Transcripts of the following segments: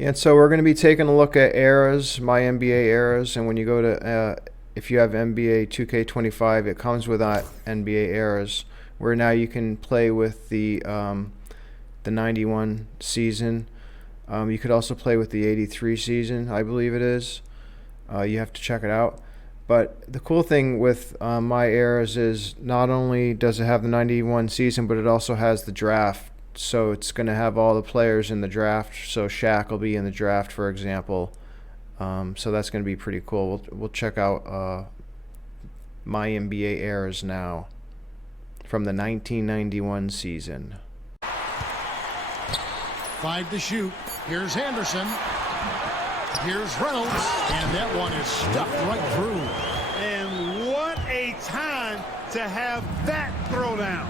And so we're going to be taking a look at Eras, MyNBA Eras, and when you go to, if you have NBA 2K25, it comes with NBA Eras, where now you can play with the 91 season. You could also play with the 83 season, I believe it is. You have to check it out. But the cool thing with My Eras is not only does it have the 91 season, but it also has the draft. So it's going to have all the players in the draft. So Shaq will be in the draft, for example. So that's going to be pretty cool. We'll check out MyNBA Eras now from the 1991 season. 5 to shoot. Here's Henderson. Here's Reynolds. And that one is stuffed right through. And what a time to have that throwdown.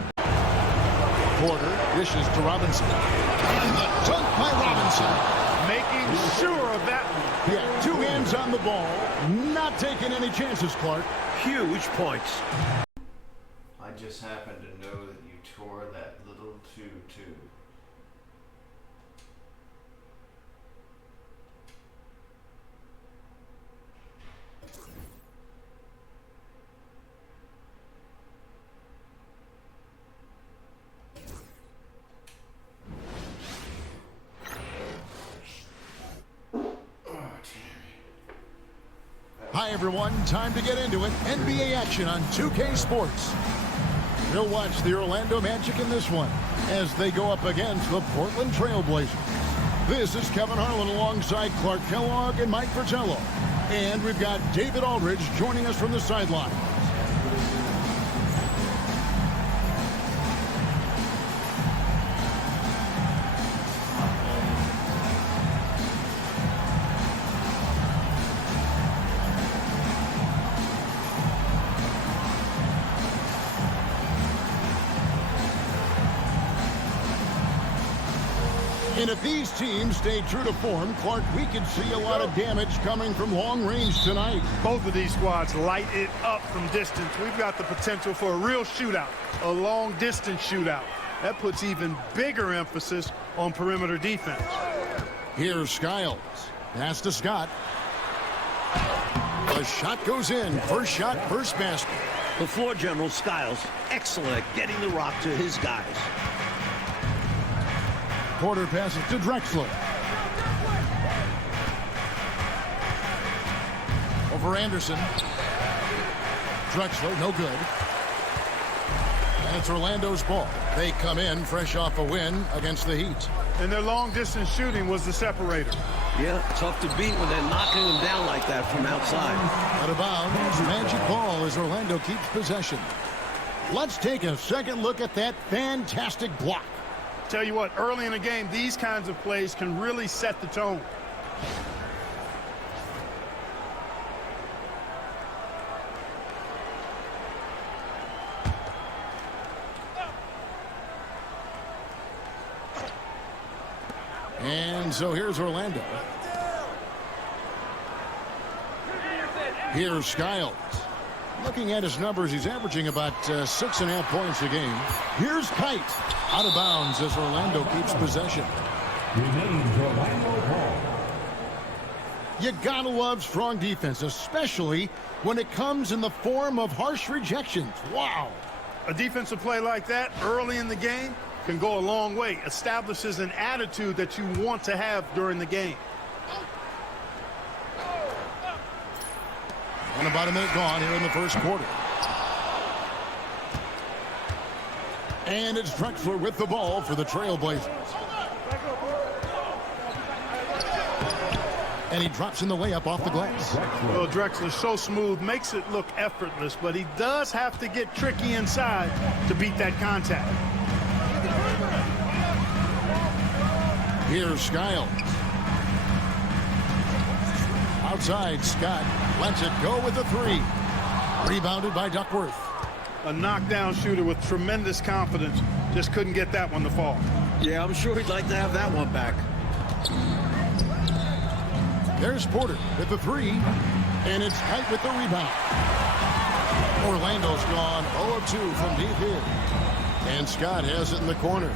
Porter dishes to Robinson. And the dunk by Robinson. Making sure of that one. Yeah, 2 hands on the ball. Not taking any chances, Clark. Huge points. I just happen to know that you tore that little tutu. Hi, everyone. Time to get into it. NBA action on 2K Sports. We'll watch the Orlando Magic in this one as they go up against the Portland Trail Blazers. This is Kevin Harlan alongside Clark Kellogg and Mike Fratello. And we've got David Aldridge joining us from the sideline. And if these teams stay true to form, Clark, we could see a lot of damage coming from long range tonight. Both of these squads light it up from distance. We've got the potential for a real shootout, a long distance shootout. That puts even bigger emphasis on perimeter defense. Here's Skiles. Pass to Scott. The shot goes in. First shot, first basket. The floor general, Skiles, excellent at getting the rock to his guys. Porter passes to Drexler. Over Anderson. Drexler, no good. And it's Orlando's ball. They come in fresh off a win against the Heat. And their long-distance shooting was the separator. Yeah, tough to beat when they're knocking them down like that from outside. Out of bounds, magic ball as Orlando keeps possession. Let's take a second look at that fantastic block. Tell you what, early in the game, these kinds of plays can really set the tone. And so here's Orlando. Here's Skiles. Looking at his numbers, he's averaging about 6.5 points a game. Here's Kite. Out of bounds as Orlando keeps possession. You gotta love strong defense, especially when it comes in the form of harsh rejections. Wow. A defensive play like that early in the game can go a long way. Establishes an attitude that you want to have during the game. And about a minute gone here in the first quarter. And it's Drexler with the ball for the Trailblazers. And he drops in the layup off the glass. Well, Drexler's so smooth, makes it look effortless, but he does have to get tricky inside to beat that contact. Here's Skiles. Outside, Scott lets it go with the 3. Rebounded by Duckworth. A knockdown shooter with tremendous confidence. Just couldn't get that one to fall. Yeah, I'm sure he'd like to have that one back. There's Porter with the 3. And it's Kite with the rebound. Orlando's gone 0 of 2 from deep here. And Scott has it in the corner.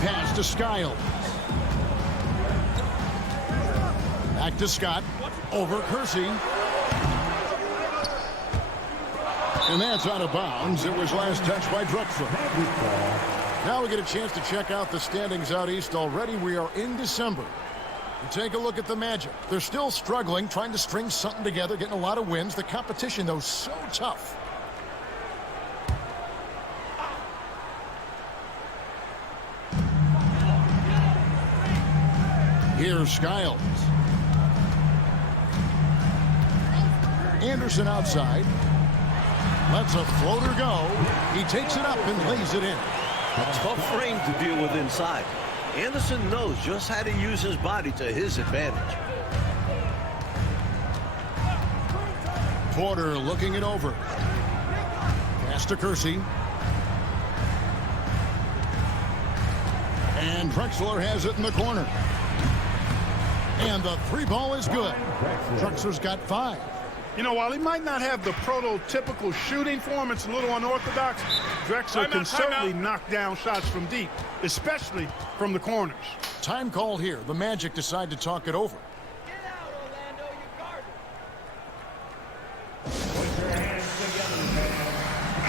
Pass to Skiles. Back to Scott. Over Kersey. And that's out of bounds. It was last touched by Drexler. Now we get a chance to check out the standings out east. Already we are in December. And take a look at the Magic. They're still struggling, trying to string something together, getting a lot of wins. The competition, though, so tough. Here's Skiles. Anderson outside. Lets a floater go. He takes it up and lays it in. A tough frame to deal with inside. Anderson knows just how to use his body to his advantage. Porter looking it over. Pass to Kersey. And Drexler has it in the corner. And the three ball is good. Drexler's got 5. You know, while he might not have the prototypical shooting form, it's a little unorthodox. Drexler can certainly knock down shots from deep, especially from the corners. Time call here. The Magic decide to talk it over. Get out, Orlando. You guarded.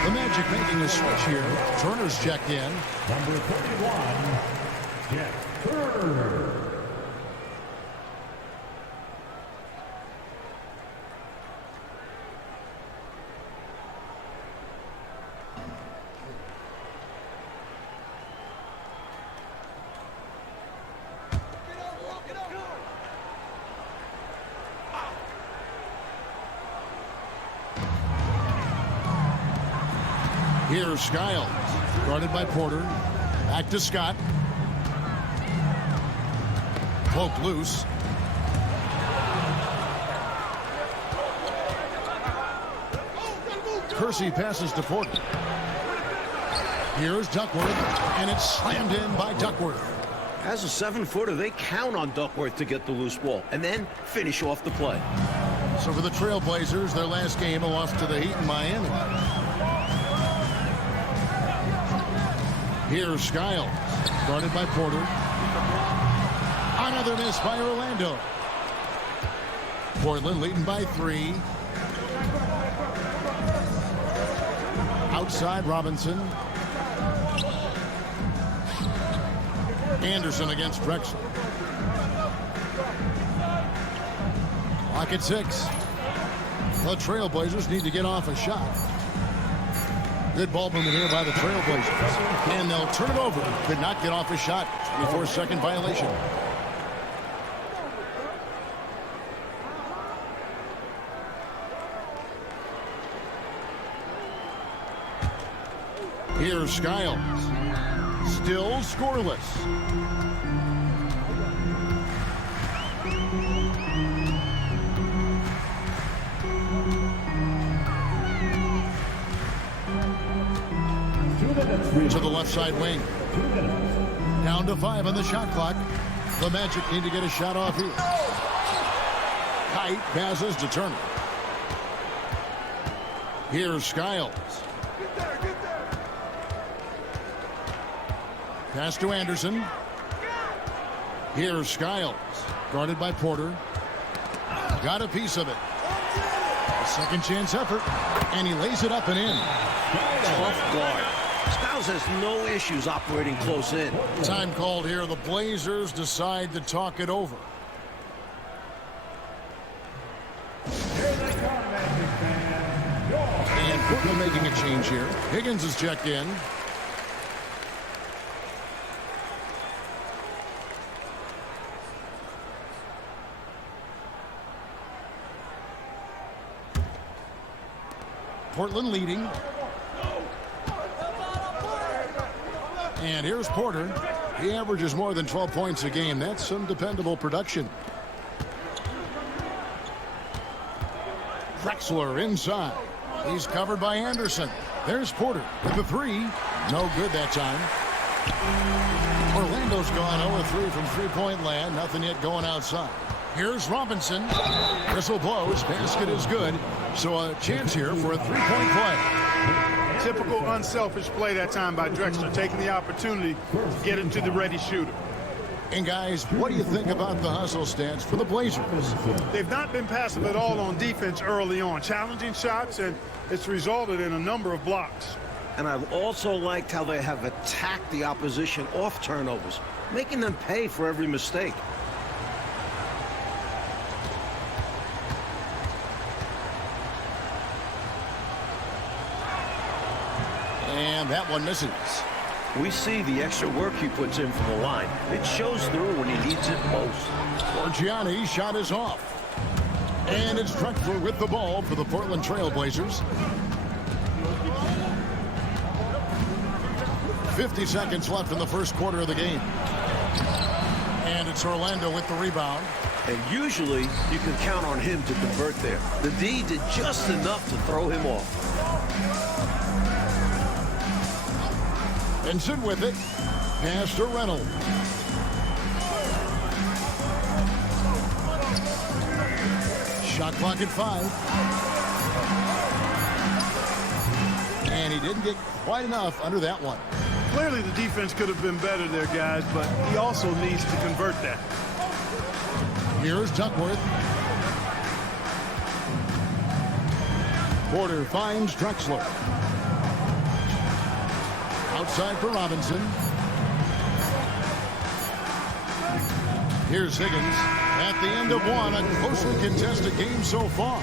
The Magic making a switch here. Turner's checked in. Number 31, Jeff Turner. Here's Skiles, guarded by Porter. Back to Scott. Poked loose. Kersey passes to Porter. Here's Duckworth, and it's slammed in by Duckworth. As a 7-footer, they count on Duckworth to get the loose ball and then finish off the play. So for the Trailblazers, their last game, a loss to the Heat in Miami. Here's Skiles, guarded by Porter. Another miss by Orlando. Portland leading by 3. Outside Robinson. Anderson against Drexler. Clock at 6. The Trailblazers need to get off a shot. Good ball movement here by the Trailblazers. And they'll turn it over. Could not get off a shot. 24-second violation. Here's Skiles. Still scoreless. To the left side wing. Down to 5 on the shot clock. The Magic need to get a shot off here. Kite passes to Turner. Here's Skiles. Pass to Anderson. Here's Skiles. Guarded by Porter. Got a piece of it. A second chance effort. And he lays it up and in. Tough guard. Skiles has no issues operating close in. Time called here. The Blazers decide to talk it over. And Portland making a change here. Higgins is checked in. Portland leading. And here's Porter. He averages more than 12 points a game. That's some dependable production. Drexler inside. He's covered by Anderson. There's Porter with the 3. No good that time. Orlando's gone 0-3 from three-point land. Nothing yet going outside. Here's Robinson. Whistle blows. Basket is good. So a chance here for a three-point play. Typical unselfish play that time by Drexler, taking the opportunity to get it to the ready shooter. And guys, what do you think about the hustle stance for the Blazers? They've not been passive at all on defense early on, challenging shots, and it's resulted in a number of blocks. And I've also liked how they have attacked the opposition off turnovers, making them pay for every mistake. And that one misses. We see the extra work he puts in from the line. It shows through when he needs it most. Gianni's shot is off. And it's Drexler with the ball for the Portland Trail Blazers. 50 seconds left in the first quarter of the game. And it's Orlando with the rebound. And usually, you can count on him to convert there. The D did just enough to throw him off. Vincent with it. Pass to Reynolds. Shot clock at 5. And he didn't get quite enough under that one. Clearly the defense could have been better there, guys, but he also needs to convert that. Here's Duckworth. Porter finds Drexler. Outside for Robinson. Here's Higgins. At the end of one, a closely contested game so far.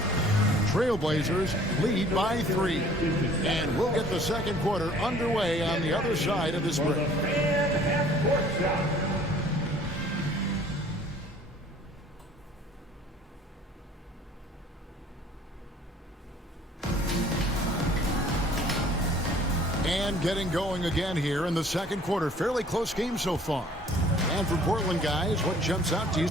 Trailblazers lead by 3. And we'll get the second quarter underway on the other side of this break. And getting going again here in the second quarter. Fairly close game so far. And for Portland, guys, what jumps out to you?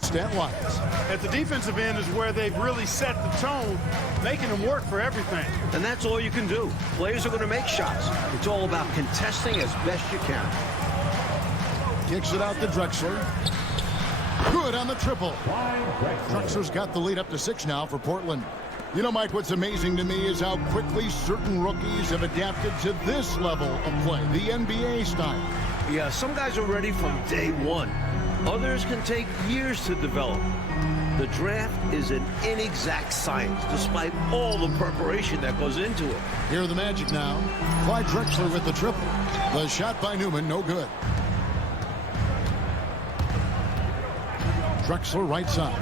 Stat-wise. At the defensive end is where they've really set the tone, making them work for everything. And that's all you can do. Players are going to make shots. It's all about contesting as best you can. Kicks it out to Drexler. Good on the triple. Drexler's got the lead up to 6 now for Portland. You know, Mike, what's amazing to me is how quickly certain rookies have adapted to this level of play, the NBA style. Yeah, some guys are ready from day one. Others can take years to develop. The draft is an inexact science, despite all the preparation that goes into it. Here are the Magic now. Clyde Drexler with the triple. The shot by Newman, no good. Drexler right side.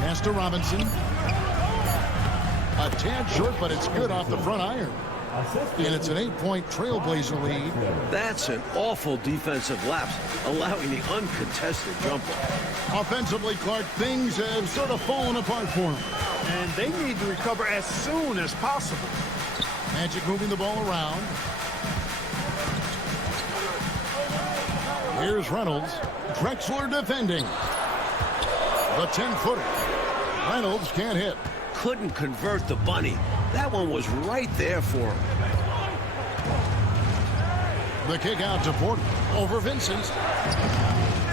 Pass to Robinson. A tad short, but it's good off the front iron. And it's an 8-point Trailblazer lead. That's an awful defensive lapse, allowing the uncontested jumper. Offensively, Clark, things have sort of fallen apart for him. And they need to recover as soon as possible. Magic moving the ball around. Here's Reynolds. Drexler defending. The 10-footer. Reynolds can't hit. Couldn't convert the bunny. That one was right there for him. The kick out to Porter. Over Vincent.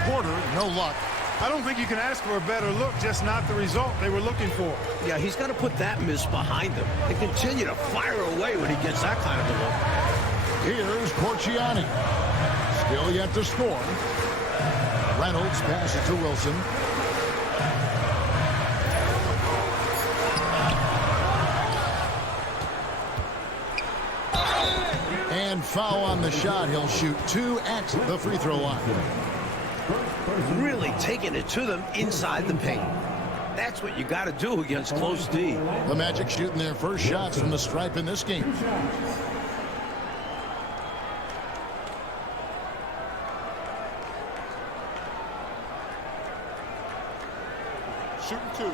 Porter, no luck. I don't think you can ask for a better look, just not the result they were looking for. Yeah, he's got to put that miss behind him and continue to fire away when he gets that kind of a look. Here's Porciani. Still yet to score. Reynolds passes to Wilson. And foul on the shot. He'll shoot 2 at the free throw line. Really taking it to them inside the paint. That's what you got to do against close D. The Magic shooting their first shots from the stripe in this game. Shooting 2.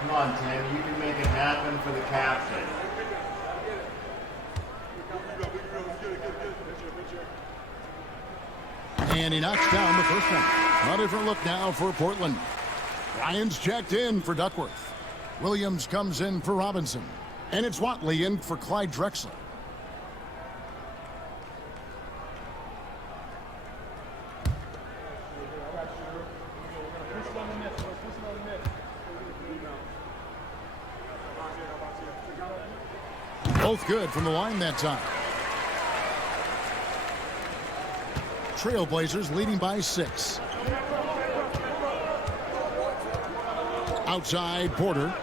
Come on, Tim. You can make it happen for the captain. And he knocks down the first one. A different look now for Portland. Ryan's checked in for Duckworth. Williams comes in for Robinson. And it's Watley in for Clyde Drexler. Both good from the line that time. Trailblazers leading by 6. Outside Porter.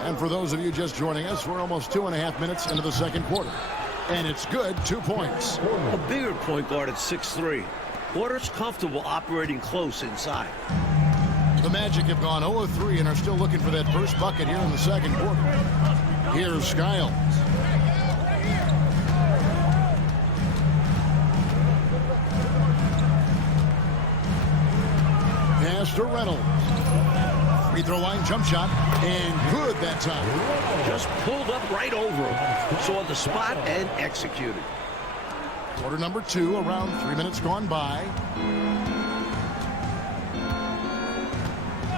And for those of you just joining us, we're almost 2.5 minutes into the second quarter. And it's good, 2 points. A bigger point guard at 6'3". Porter's comfortable operating close inside. The Magic have gone 0 of 3 and are still looking for that first bucket here in the second quarter. Here's Skiles. Pass to Reynolds. Free throw line jump shot, and good that time. Just pulled up right over him. Saw the spot and executed. Quarter number 2, around 3 minutes gone by.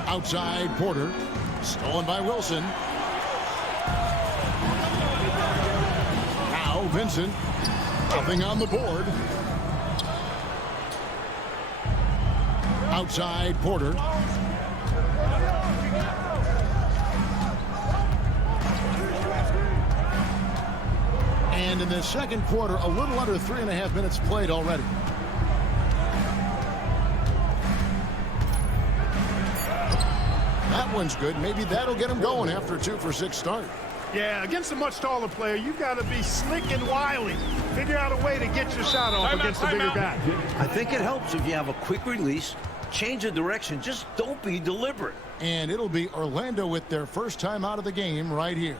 Outside Porter. Stolen by Wilson. Now Vincent. Nothing on the board. Outside Porter. And in the second quarter, a little under 3.5 minutes played already. That one's good. Maybe that'll get him going after a 2-for-6 start. Yeah, against a much taller player, you've got to be slick and wily. Figure out a way to get your shot off against the bigger guy. I think it helps if you have a quick release, change of direction, just don't be deliberate. And it'll be Orlando with their first time out of the game right here.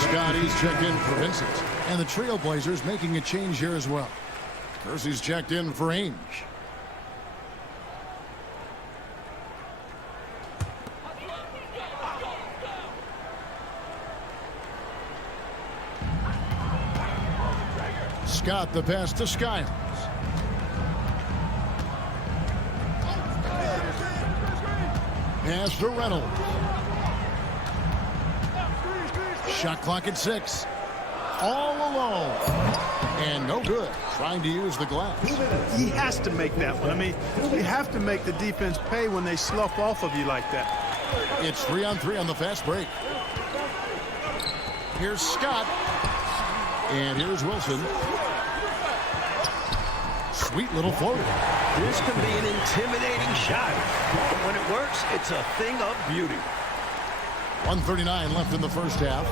Scotty's checked in for Vincent. And the Trailblazers making a change here as well. Kersey's checked in for Ainge. Scott the pass to Skiles. Pass to Reynolds. Shot clock at 6. All alone. And no good. Trying to use the glass. He has to make that one. I mean, you have to make the defense pay when they slough off of you like that. It's 3-on-3 on the fast break. Here's Scott. And here's Wilson. Sweet little floater. This can be an intimidating shot. But when it works, it's a thing of beauty. 1:39 left in the first half.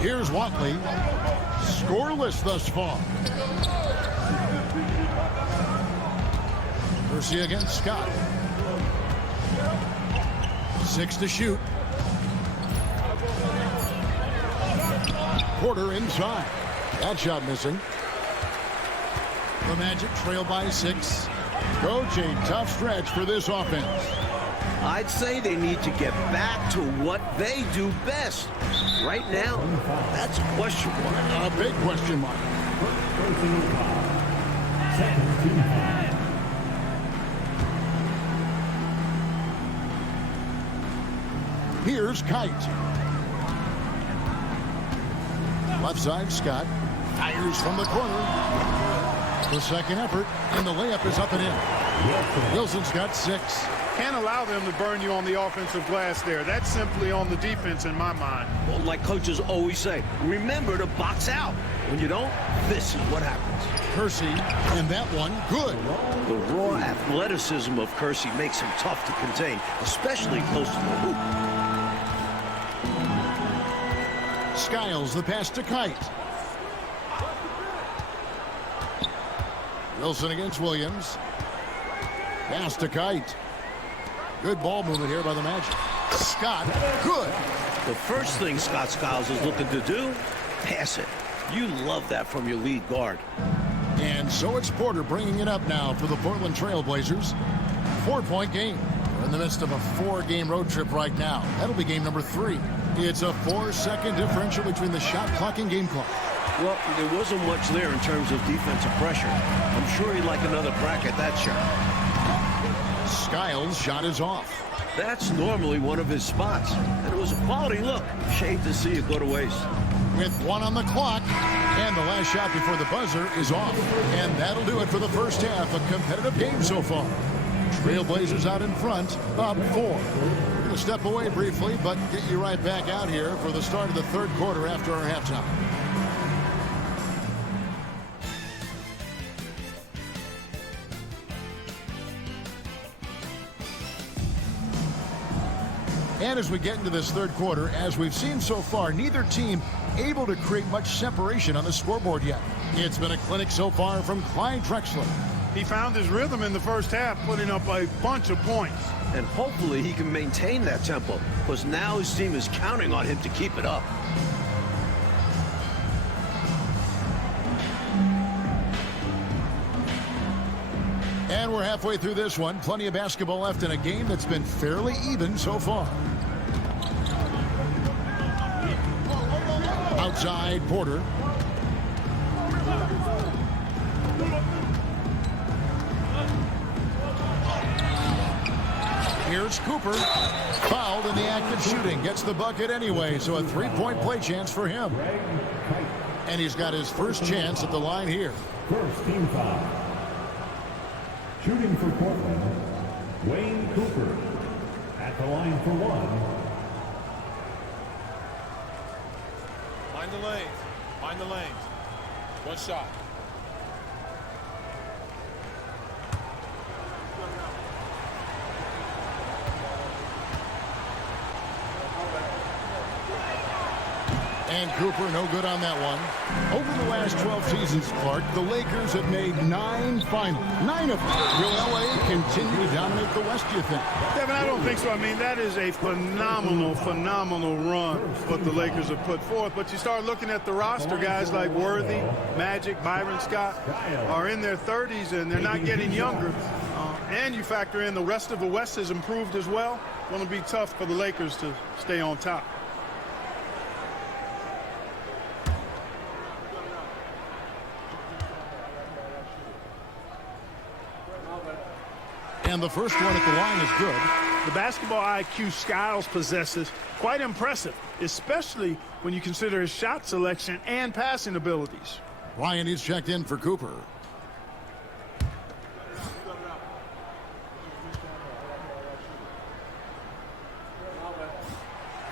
Here's Watley. Scoreless thus far. Kersey against Scott. 6 to shoot. Porter inside. That shot missing. The Magic trail by 6. Coach, a tough stretch for this offense. I'd say they need to get back to what they do best. Right now, that's a question mark. A big question mark. Here's Kite. Left side, Scott. Fires from the corner. The second effort, and the layup is up and in. Wilson's got 6. Can't allow them to burn you on the offensive glass there. That's simply on the defense in my mind. Well, like coaches always say, remember to box out. When you don't, this is what happens. Kersey, and that one, good. The raw athleticism of Kersey makes him tough to contain, especially close to the hoop. Skiles, the pass to Kite. Wilson against Williams. Pass to Kite. Good ball movement here by the Magic. Scott, good. The first thing Scott Skiles is looking to do, pass it. You love that from your lead guard. And so it's Porter bringing it up now for the Portland Trail Blazers. 4-point game. We're in the midst of a 4-game road trip right now. That'll be game number 3. It's a 4-second differential between the shot clock and game clock. Well, there wasn't much there in terms of defensive pressure. I'm sure he'd like another crack at that shot. Skiles' shot is off. That's normally one of his spots, and it was a quality look. Shame to see it go to waste. With 1 on the clock, and the last shot before the buzzer is off. And that'll do it for the first half. A competitive game so far. Trailblazers out in front, up 4. We're going to step away briefly, but get you right back out here for the start of the third quarter after our halftime. And as we get into this third quarter, as we've seen so far, neither team able to create much separation on the scoreboard yet. It's been a clinic so far from Clyde Drexler. He found his rhythm in the first half, putting up a bunch of points. And hopefully he can maintain that tempo, because now his team is counting on him to keep it up. And we're halfway through this one. Plenty of basketball left in a game that's been fairly even so far. Outside, Porter. Here's Cooper. Fouled in the act of shooting. Gets the bucket anyway, so a 3-point play chance for him. And he's got his first chance at the line here. First team foul. Shooting for Portland, Wayne Cooper. At the line for 1. Mind the lanes. Mind the lanes. One shot. And Cooper no good on that one. Over the last 12 seasons, Clark, the Lakers have made 9 finals. 9 of them. Will LA continue to dominate the West, do you think? Devin, I don't think so. I mean, that is a phenomenal run what the Lakers have put forth. But you start looking at the roster, guys like Worthy, Magic, Byron Scott are in their 30s, and they're not getting younger. And you factor in the rest of the West has improved as well. Going to be tough for the Lakers to stay on top. And the first one at the line is good. The basketball IQ Skiles possesses quite impressive, especially when you consider his shot selection and passing abilities. Ryan is checked in for Cooper.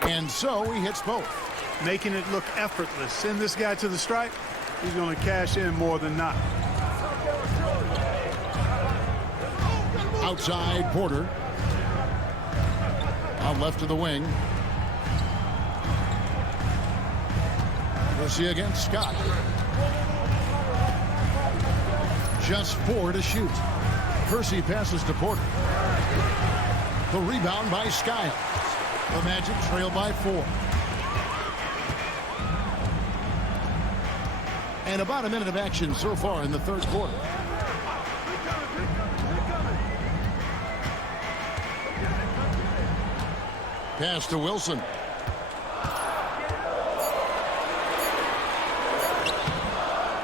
And so he hits both. Making it look effortless. Send this guy to the stripe, he's going to cash in more than not. Outside, Porter. Out left to the wing. We'll see against Scott. Just 4 to shoot. Percy passes to Porter. The rebound by Skiles. The Magic trail by 4. And about a minute of action so far in the third quarter. Pass to Wilson.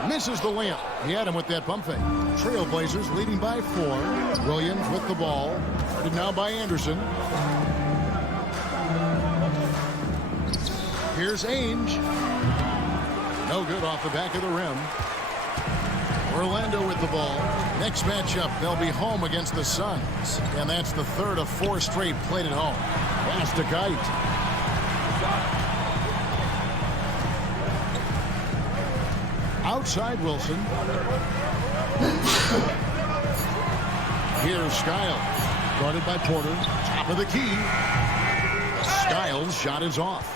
Misses the layup. He had him with that pump fake. Trailblazers leading by 4. Williams with the ball. Guarded now by Anderson. Here's Ainge. No good off the back of the rim. Orlando with the ball. Next matchup, they'll be home against the Suns. And that's the third of 4 straight played at home. Pass to Kite. Outside Wilson. Here's Skiles. Guarded by Porter. Top of the key. Skiles' shot is off.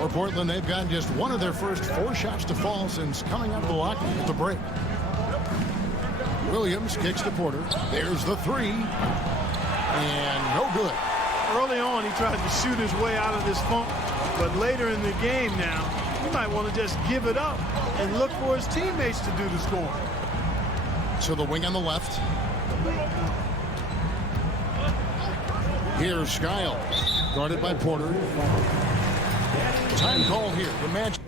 For Portland, they've gotten just one of their first 4 shots to fall since coming out of the locker room at the break. Williams kicks to Porter. There's the 3. And no good. Early on, he tried to shoot his way out of this funk, but later in the game now, he might want to just give it up and look for his teammates to do the scoring. So the wing on the left. Here's Skiles, guarded by Porter. Time call here. The Magic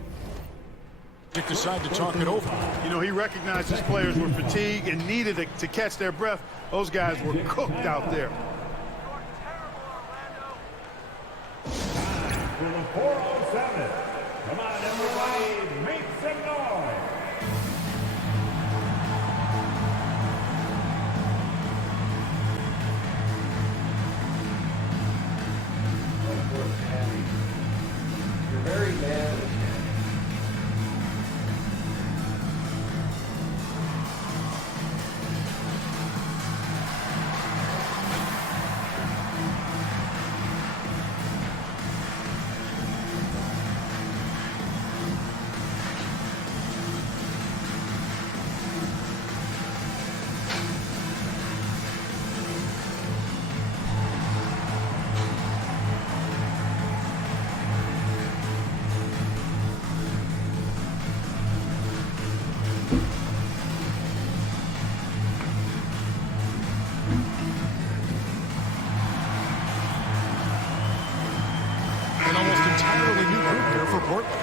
decide to talk it over. You know, he recognized his players were fatigued and needed to catch their breath. Those guys were cooked out there. For the 407. Come on, everybody, make some noise. You're very mad. An almost entirely new group here for Portland.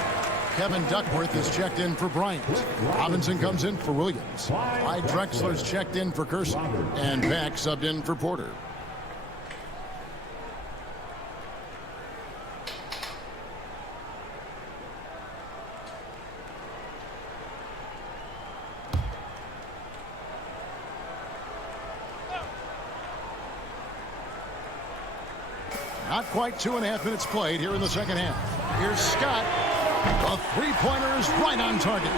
Kevin Duckworth is checked in for Bryant. Robinson comes in for Williams. Clyde Drexler's checked in for Curson. And Beck subbed in for Porter. Not quite 2.5 minutes played here in the second half. Here's Scott. The three-pointer is right on target.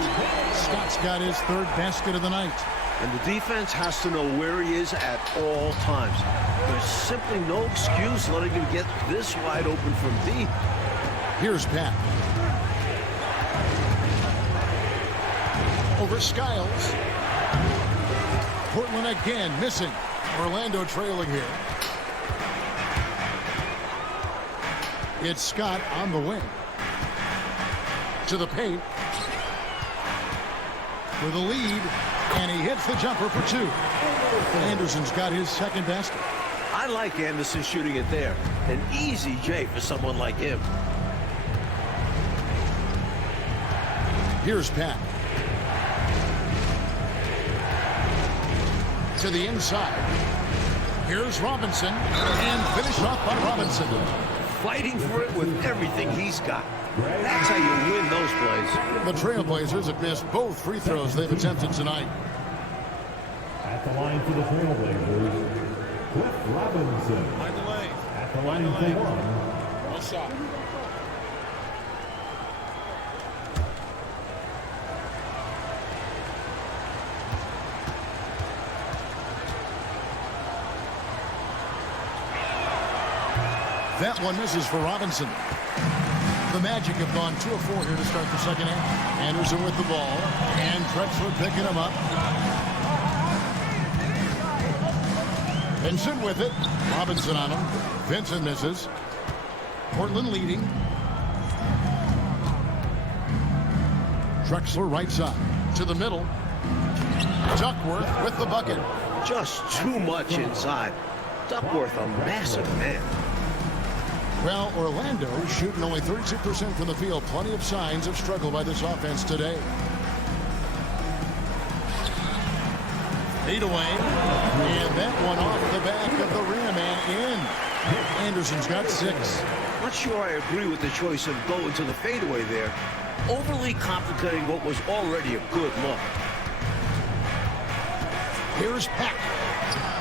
Scott's got his third basket of the night. And the defense has to know where he is at all times. There's simply no excuse letting him get this wide open from deep. Here's Pat. Over Skiles. Portland again missing. Orlando trailing here. It's Scott on the wing. To the paint. With a lead. And he hits the jumper for two. Anderson's got his second basket. I like Anderson shooting it there. An easy J for someone like him. Here's Pat. To the inside. Here's Robinson. And finish off by Robinson. Fighting for it with everything he's got. That's how you win those plays. The Trailblazers have missed both free throws they've attempted tonight. At the line for the Trailblazers, Cliff Robinson. Mind the lane. At the line for one. One shot. That one misses for Robinson. The Magic have gone 2 of 4 here to start the second half. Anderson with the ball. And Drexler picking him up. Vincent with it. Robinson on him. Vincent misses. Portland leading. Drexler right side. To the middle. Duckworth with the bucket. Just too much inside. Duckworth, a massive man. Well, Orlando shooting only 32% from the field. Plenty of signs of struggle by this offense today. 8 away. And that one off the back of the rim and in. Anderson's got 6. Not sure I agree with the choice of going to the fadeaway there. Overly complicating what was already a good look. Here's Peck.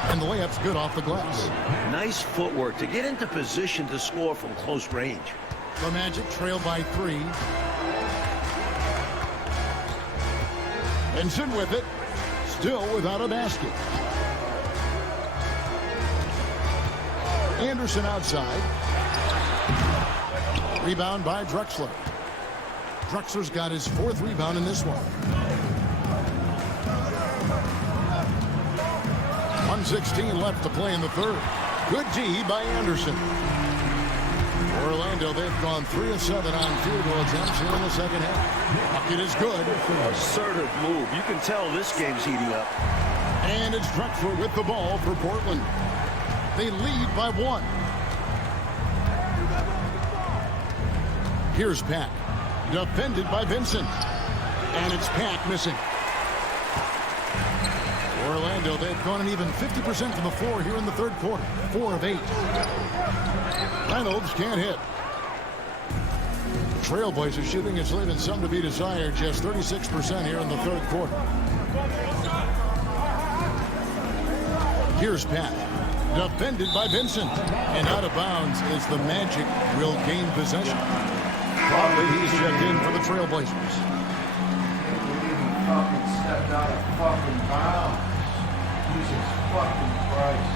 And the layup's good off the glass. Nice footwork to get into position to score from close range. The Magic trail by 3. Vincent with it. Still without a basket. Anderson outside. Rebound by Drexler. Drexler's got his 4th rebound in this one. 1:16 left to play in the third. Good D by Anderson. Orlando, they've gone 3 of 7 on field goal attempts here in the second half. Bucket is good. Assertive move. You can tell this game's heating up. And it's Drexler with the ball for Portland. They lead by 1. Here's Pack. Defended by Vincent. And it's Pack missing. Orlando, they've gone an even 50% from the floor here in the third quarter. 4 of 8. Reynolds can't hit. Trailblazers shooting is leaving some to be desired. Just 36% here in the third quarter. Here's Pat. Defended by Vincent. And out of bounds is the Magic will gain possession. He's checked in for the Trailblazers. Fucking stepped out of fucking bounds. Jesus fucking Christ.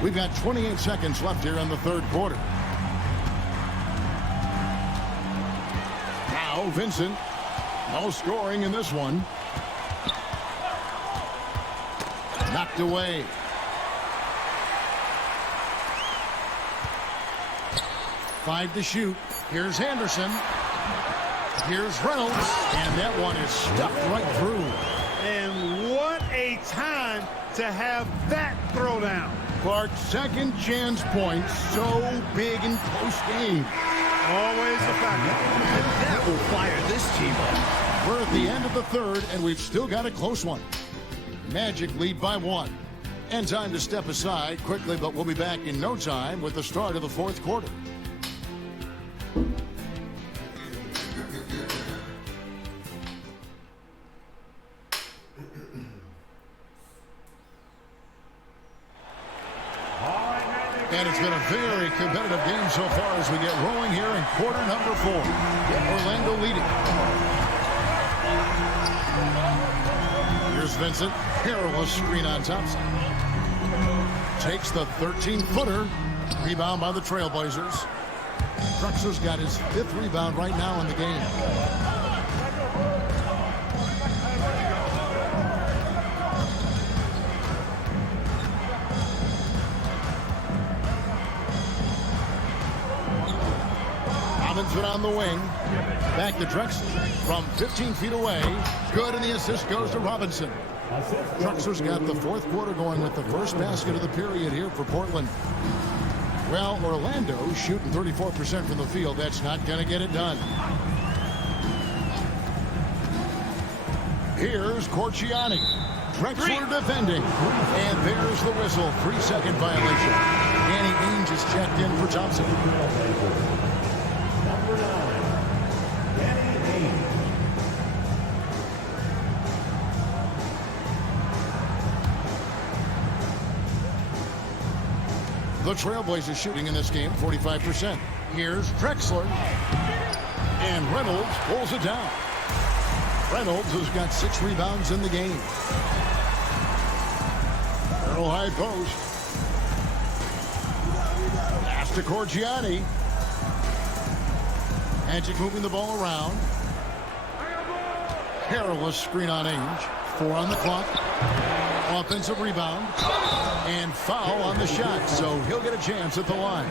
We've got 28 seconds left here in the third quarter. Now Vincent. No scoring in this one. Knocked away. Five to shoot. Here's Henderson. Here's Reynolds. And that one is stuffed right through. And what a time to have that throwdown. Clark's second chance point. So big in close game. Always a factor. And that will fire this team up. We're at the end of the third, and we've still got a close one. Magic lead by 1. And time to step aside quickly, but we'll be back in no time with the start of the fourth quarter. And it's been a very competitive game so far as we get rolling here in quarter number 4. Orlando leading. Here's Vincent. Perilous screen on top side. Takes the 13-footer. Rebound by the Trailblazers. Drexler's got his 5th rebound right now in the game. Robinson on the wing. Back to Drexler from 15 feet away. Good, and the assist goes to Robinson. Drexler's got the fourth quarter going with the first basket of the period here for Portland. Well, Orlando shooting 34% from the field. That's not going to get it done. Here's Corciani. Drexler defending. And there's the whistle. 3-second violation. Danny Ainge is checked in for Thompson. Number 9, Danny Ainge. The Trailblazers shooting in this game 45%. Here's Drexler. And Reynolds pulls it down. Reynolds has got 6 rebounds in the game. Earl high post. Pass to Corciani. Magic moving the ball around. Perilous screen on Ainge. 4 on the clock. Offensive rebound. And foul on the shot, so he'll get a chance at the line.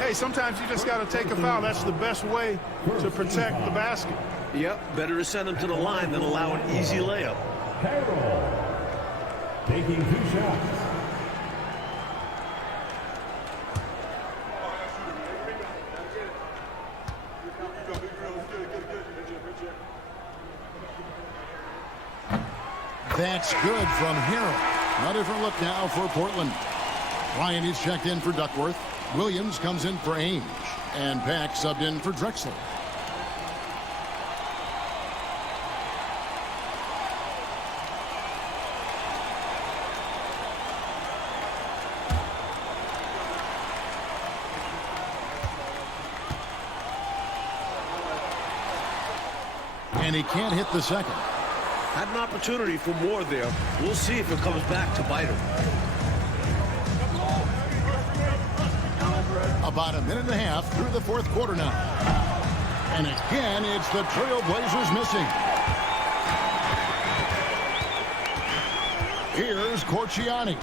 Hey, sometimes you just got to take a foul. That's the best way to protect the basket. Yep, better to send him to the line than allow an easy layup. Carroll taking 2 shots. That's good from Harrell. A different look now for Portland. Ryan is checked in for Duckworth. Williams comes in for Ainge. And Pack subbed in for Drexler. And he can't hit the second. Had an opportunity for more there. We'll see if it comes back to bite him. About a minute and a half through the fourth quarter now. And again, it's the Trailblazers missing. Here's Corciani.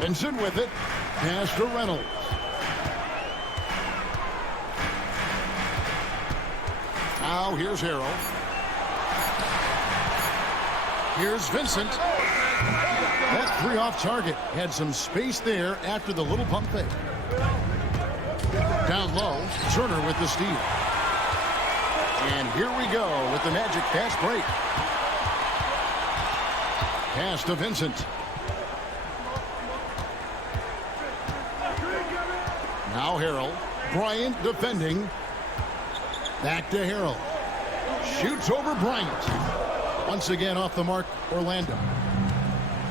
Vincent with it. Pass to Reynolds. Now here's Harrell. Here's Vincent. That three off target had some space there after the little pump fake. Down low, Turner with the steal. And here we go with the Magic fast break. Pass to Vincent. Now Harrell. Bryant defending. Back to Harrell. Shoots over Bryant. Once again off the mark, Orlando.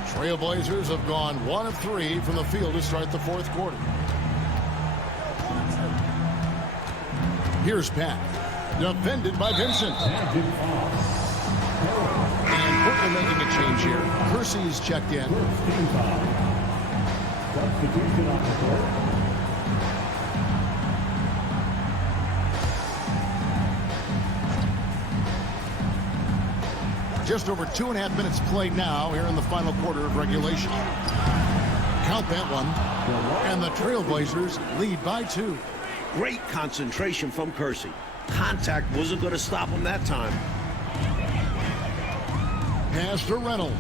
Trailblazers have gone 1 of 3 from the field to start the fourth quarter. Here's Pat. Defended by Vincent. And Portland making a change here. Percy's checked in. Substitution on the court. Just over 2.5 minutes played now here in the final quarter of regulation. Count that one. And the Trailblazers lead by 2. Great concentration from Kersey. Contact wasn't going to stop him that time. Pass to Reynolds.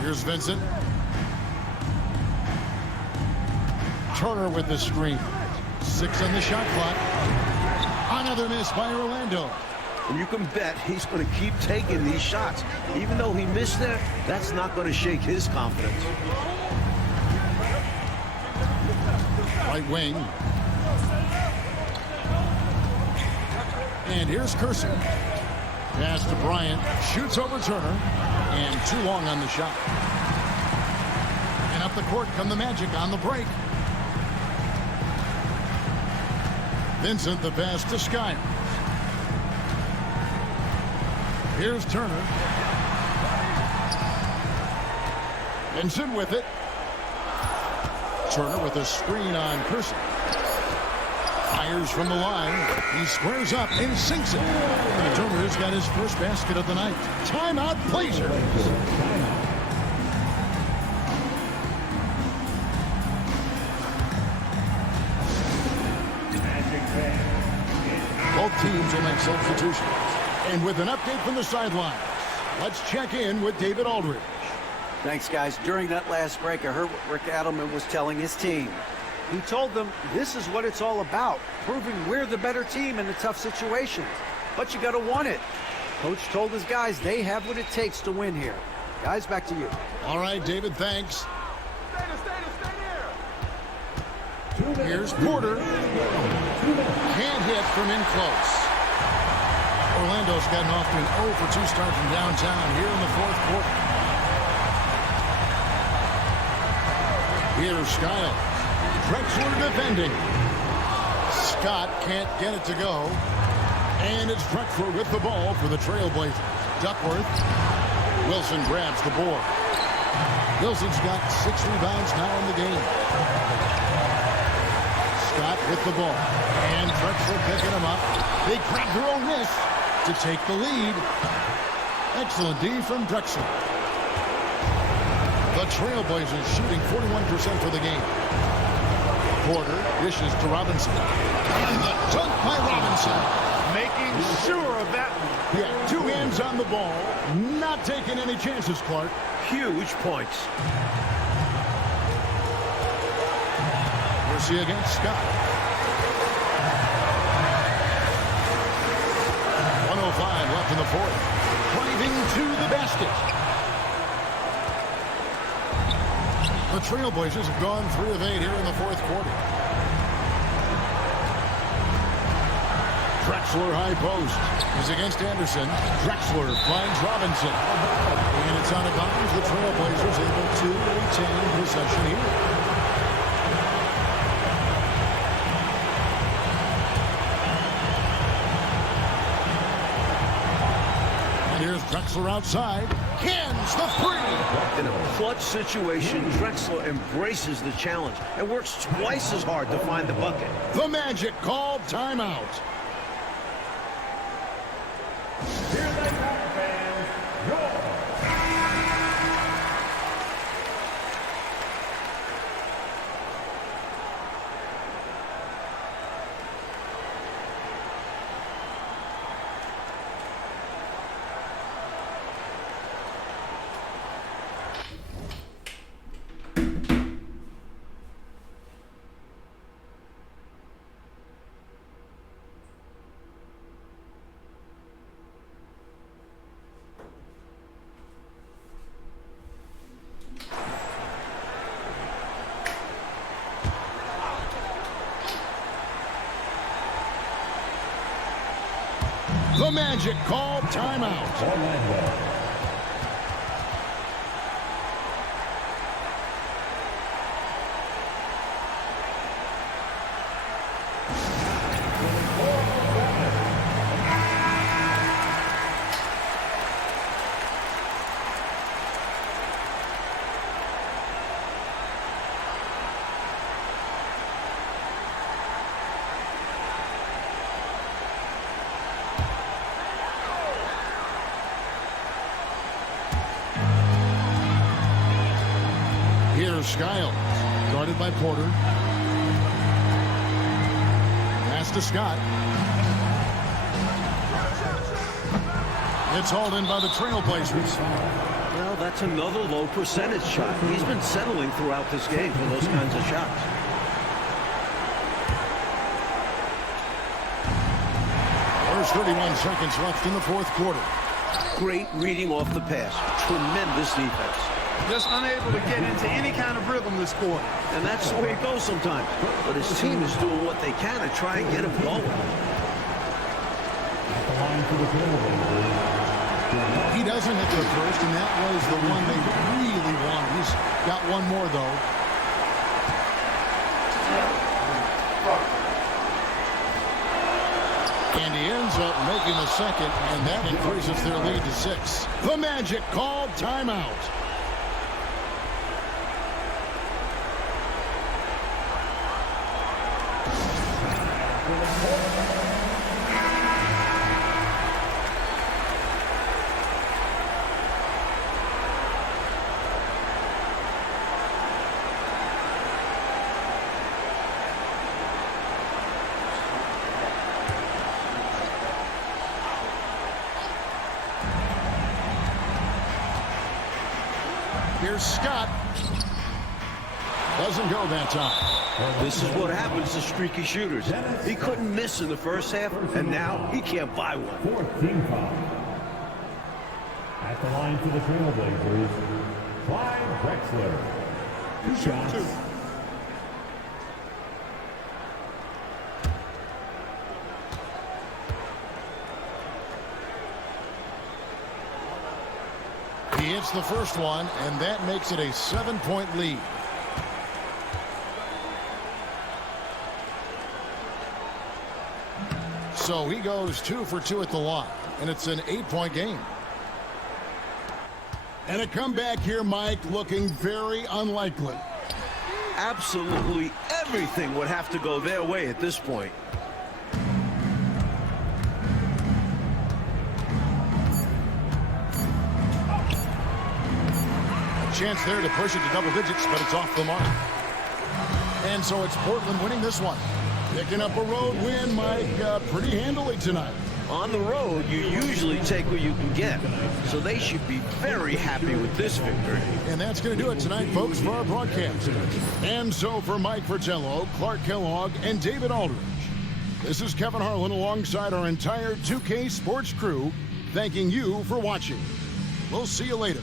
Here's Vincent. Turner with the screen. 6 on the shot clock. Another miss by Orlando. And you can bet he's going to keep taking these shots. Even though he missed there, that's not going to shake his confidence. Right wing. And here's Kersey. Pass to Bryant. Shoots over Turner. And too long on the shot. And up the court come the Magic on the break. Vincent the pass to Sky. Here's Turner. Vincent with it. Turner with a screen on Kersey. Fires from the line. He squares up and sinks it. Turner's got his first basket of the night. Timeout, Blazers. Both teams will make substitutions. And with an update from the sideline, let's check in with David Aldridge. Thanks, guys. During that last break, I heard what Rick Adelman was telling his team. He told them this is what it's all about, proving we're the better team in the tough situations. But you got to want it. Coach told his guys they have what it takes to win here. Guys, back to you. All right, David, thanks. Here's Porter. Can't hit from in close. Orlando's gotten off to an 0 for 2 start from downtown here in the fourth quarter. Here's Skiles. Drexler defending. Scott can't get it to go. And it's Drexler with the ball for the Trailblazers. Duckworth. Wilson grabs the board. Wilson's got 6 rebounds now in the game. Scott with the ball. And Drexler picking him up. They grab their own miss to take the lead. Excellent D from Drexler. The Trailblazers shooting 41% for the game. Porter dishes to Robinson. And the dunk by Robinson. Making sure of that. Yeah, 2 hands on the ball. Not taking any chances, Clark. Huge points. Mercy against Scott. 1:05 left in the fourth. Driving to the basket. The Trailblazers have gone 3 of 8 here in the fourth quarter. Drexler high post is against Anderson. Drexler finds Robinson. And it's out of bounds. The Trailblazers able to retain possession here. Here's Drexler outside. Cans the three. In a clutch situation, Drexler embraces the challenge and works twice as hard to find the bucket. The Magic called timeout. Here they come, fans. Go! The Magic called timeout. Orlando. Here's Skiles, guarded by Porter. Pass to Scott. It's hauled in by the Trailblazers. Well, that's another low percentage shot. He's been settling throughout this game for those kinds of shots. There's 31 seconds left in the fourth quarter. Great reading off the pass. Tremendous defense. Just unable to get into any kind of rhythm this quarter. And that's the way it goes sometimes. But his team is doing what they can to try and get him going. At the line for the Trailblazers. He doesn't hit the first, and that was the one they really wanted. He's got one more, though. And he ends up making the second, and that increases their lead to 6. The Magic called timeout. Here's Scott. Doesn't go that time. This is what happens to streaky shooters. He couldn't miss in the first half, and now he can't buy one. Fourth team foul. At the line for the Trailblazers, Clyde Drexler. 2 shots. He hits the first one, and that makes it a 7-point lead. So he goes 2 for 2 at the line, and it's an 8-point game. And a comeback here, Mike, looking very unlikely. Absolutely everything would have to go their way at this point. Chance there to push it to double digits, but it's off the mark. And so it's Portland winning this one. Picking up a road win, Mike, pretty handily tonight. On the road, you usually take what you can get. So they should be very happy with this victory. And that's going to do it tonight, folks, for our broadcast. And so for Mike Fratello, Clark Kellogg, and David Aldridge, this is Kevin Harlan alongside our entire 2K Sports crew, thanking you for watching. We'll see you later.